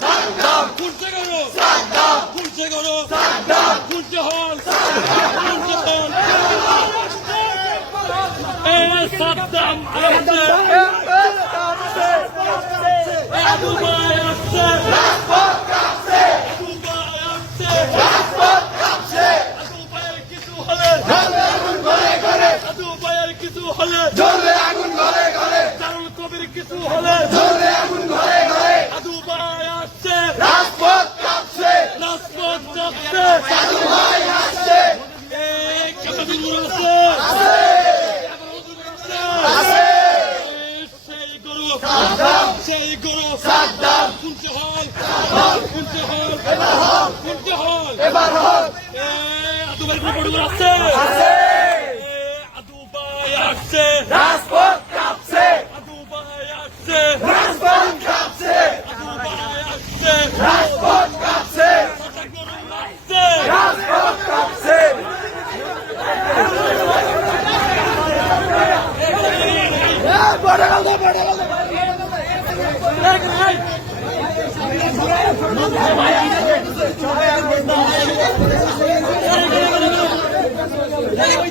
খুলছে করো খুলছে করো খুলছে হল সাদ্দাম আসছে দুবাই আসছে দুবাইয়ের কিছু হলে দুবাইয়ের কিছু হলে আগুন ঘরে ঘরে দারুল কবির কিছু হলে আগুন ঘরে ঘরে দুবাই আসছে রাজপথ কাঁপছে রাজপথ যাচ্ছে দুবাই আসছে কেমন আছে সেই গরু সাদ্দাম খুলছে হল খুলছে হল খুলছে হল এবার হোক দুবাই কোনো আছে আছে দুবাই আসছে রাজপথ কাঁপছে দুবাই আসছে রাজপথ কাঁপছে দুবাই আসছে রাজপথ কাঁপছে গরু আসছে রাজপথ কাঁপছে Hey!